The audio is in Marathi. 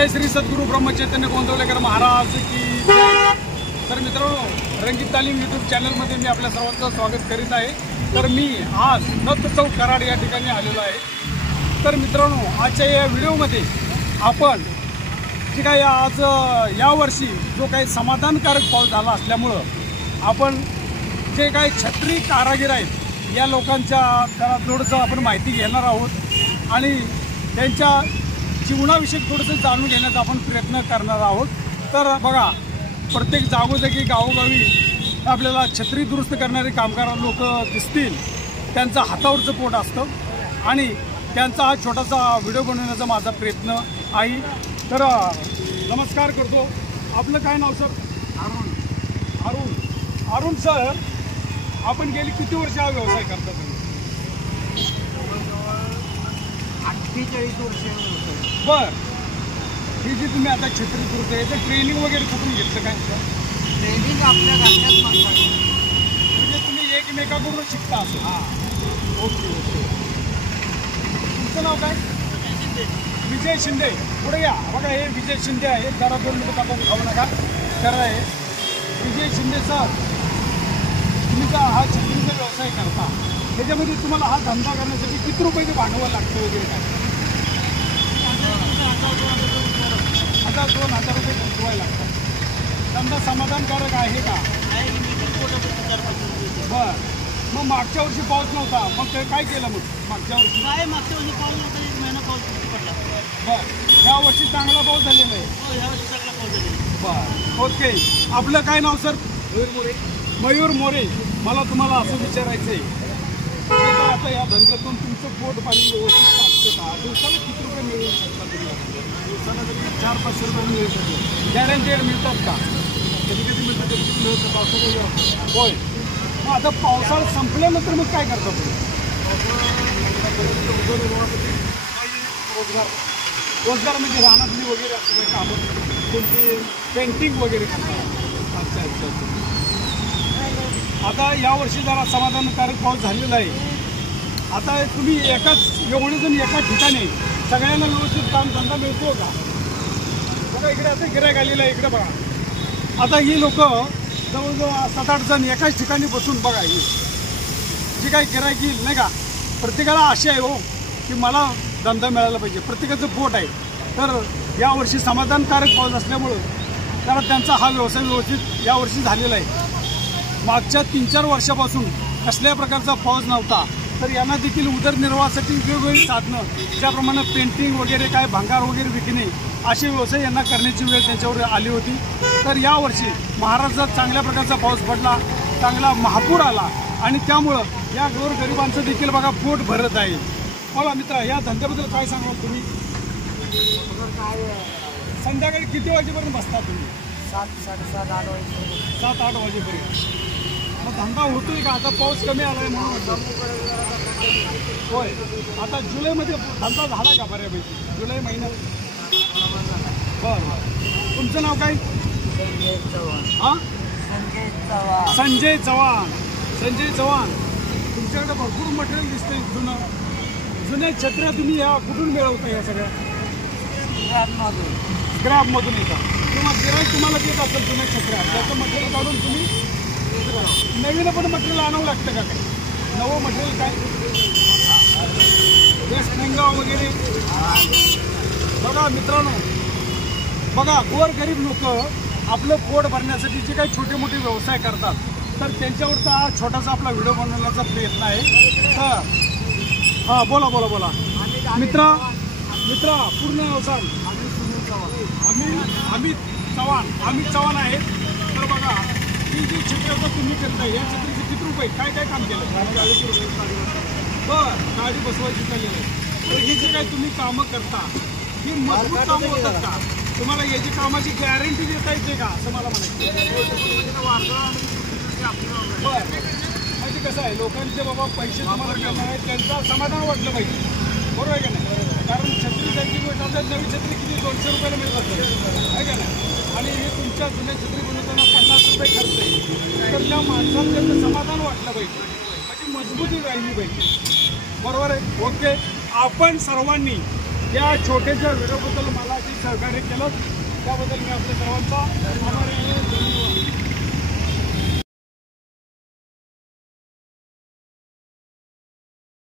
जय श्री सद्गुरू ब्रह्मचैतन्य गोंदवलेकर महाराज की जय। तर मित्रांनो, रंगीत तालीम यूट्यूब चॅनलमध्ये मी आपल्या सर्वांचं स्वागत करीत आहे। तर मी आज नत चौक कराड या ठिकाणी आलेलो आहे। तर मित्रांनो, आजच्या या व्हिडिओमध्ये आपण जे काही आज यावर्षी जो काही समाधानकारक पाऊस झाला असल्यामुळं आपण जे काही छत्री कारागीर आहेत या लोकांच्या त्याला थोडंसं आपण माहिती घेणार आहोत आणि त्यांच्या जीवनाविषयी थोडंसं जाणून घेण्याचा आपण प्रयत्न करणार आहोत। तर बघा, प्रत्येक जागोजागी गावोगावी आपल्याला छत्री दुरुस्त करणारे कामगार लोक दिसतील। त्यांचा हातावरचं पोट असतं आणि त्यांचा हा छोटासा व्हिडिओ बनवण्याचा माझा प्रयत्न आहे। तर नमस्कार करतो। आपलं काय नाव सर? अरुण सर, आपण गेली किती वर्ष हा व्यवसाय करता? तुम्ही 48 वर्ष। बरं, ही जी तुम्ही आता छत्री दुरुस्त याचं ट्रेनिंग वगैरे कुठून घेतलं काय? ट्रेनिंग आपल्या घरच्याच माणसाला, म्हणजे तुम्ही एकमेकाकडून शिकता असं? हां। ओके। तुमचं नाव काय? विजय शिंदे। पुढे या। बघा, हे विजय शिंदे आहे। जरा 2 मिनिटं आपण खाऊ नका, खरं आहे। विजय शिंदे सर, तुम्ही का हा छत्रीचा व्यवसाय करता, त्याच्यामध्ये तुम्हाला हा धंदा करण्यासाठी किती रुपयाचे भांडवल लागतं वगैरे काय? 1,000-2,000 रुपये गुंतवायला लागतात। धंदा समाधानकारक आहे का? बरं, मग मागच्या वर्षी पाऊस नव्हता, मग काय केलं मग मागच्या वर्षी? काय मागच्या वर्षी पाऊस नव्हता, 1 महिना पाऊस पडला। बरं, या वर्षी चांगला पाऊस झालेला आहे? हो, या वर्षी चांगला पाऊस झालेला। बरं, ओके। आपलं काय नाव सर? मयूर मोरे। मला तुम्हाला असं विचारायचं आहे, आता या धंद्यातून तुमचं पोट पाणी व्यवस्थित चालतं का? दिवसाला किती रुपये मिळू शकता तुम्ही? दिवसाला तरी 400-500 रुपये मिळू शकतो। गॅरंटेड मिळतात का? कधी कधी मिळतात, कधी कधी मिळतं पावसाळ्यात? होय। मग आता पावसाळा संपल्यानंतर मग काय करता तुम्ही? रोजगार म्हणजे रानातली वगैरे असं काही कामं, कोणती पेंटिंग वगैरे करतात? अच्छा। आता यावर्षी जरा समाधानकारक पाऊस झालेला आहे। आता तुम्ही एवढे जण एका ठिकाणी सगळ्यांना व्यवस्थित कामधंदा मिळतो का? बघा, इकडे आता गिऱ्हाईक आलेलं आहे, इकडे बघा। आता ही लोक जवळजवळ 7-8 जण एकाच ठिकाणी बसून, बघा, ही जी काही गिऱ्हाईक येईल नाही का, प्रत्येकाला आशा आहे हो की मला धंदा मिळाला पाहिजे, प्रत्येकाचं पोट आहे। तर यावर्षी समाधानकारक पाऊस असल्यामुळं कारण त्यांचा हा व्यवसाय व्यवस्थित यावर्षी झालेला आहे। मागच्या 3-4 वर्षापासून कसल्याही प्रकारचा पाऊस नव्हता, तर यांना देखील उदरनिर्वाहासाठी वेगवेगळी साधनं, ज्याप्रमाणे पेंटिंग वगैरे, काय भंगार वगैरे विकणे, असे व्यवसाय यांना करण्याची वेळ त्यांच्यावर आली होती। तर यावर्षी महाराष्ट्रात चांगल्या प्रकारचा पाऊस पडला, चांगला महापूर आला आणि त्यामुळं या गोरगरिबांचं देखील बघा पोट भरत आहे। बोला मित्रा, या धंद्याबद्दल काय सांगाल तुम्ही? संध्याकाळी किती वाजेपर्यंत बसता तुम्ही? 7-7:30 8 वाजेपर्यंत। 7-8 वाजेपर्यंत। मग धंदा होतोय का? आता पाऊस कमी आला आहे म्हणून? होय। आता जुलैमध्ये धंदा झाला का बऱ्यापैकी? जुलै महिन्यात? बरं। तुमचं नाव काय? हां, संजय चव्हाण। तुमच्याकडे भरपूर मटेरियल दिसतंय जुन्या छत्र्या तुम्ही या कुठून मिळवता? या सगळ्या स्क्रॅपमधून येतात किंवा गिऱ्हाईक तुम्हाला देत असेल जुन्या छत्र्या, त्याचं मटेरियल काढून तुम्ही नवीन पण मटेरियल आणावं लागतं का? काही नवं मटेरियल काय स्प्रिंगा वगैरे? बघा मित्रांनो, बघा, गोरगरीब लोक आपलं पोट भरण्यासाठी जे काही छोटे मोठे व्यवसाय करतात, तर त्यांच्यावरचा हा छोटासा आपला व्हिडिओ बनवण्याचा प्रयत्न आहे। तर हां, बोला। मित्रा पूर्ण नाव सांग। अमित चव्हाण आहेत। तर बघा, ही जी छत्री आता तुम्ही करताय, या छत्रीचे किती रुपये, काय काम केलं? 40 रुपये। बरं, गाडी बसवायची चाललेली आहे। तर ही जे काही तुम्ही कामं करता, ही मजबूत कामं होतात का? तुम्हाला याची कामाची गॅरंटी देता येते का, असं मला म्हणायचं? बरं, म्हणजे कसं आहे, लोकांचे बाबा पैसे तुम्हाला मिळणार आहेत, त्यांचं समाधान वाटलं पाहिजे, बरोबर आहे का नाही? कारण छत्रीसारखी गोष्ट आता नवी छत्री किती 200 रुपयाला मिळतात, आहे का नाही? आणि हे तुमच्या जुन्या छत्री बनवताना 50 रुपये खर्च आहे। तर त्या माणसाला त्यांचं समाधान वाटलं पाहिजे, म्हणजे मजबूती राहिली पाहिजे, बरोबर आहे? ओके। आपण सर्वांनी या छोट्याशा व्हिडिओबद्दल मला जे सहकार्य केलं त्याबद्दल मी आपल्या सर्वांचा आभारी आहे.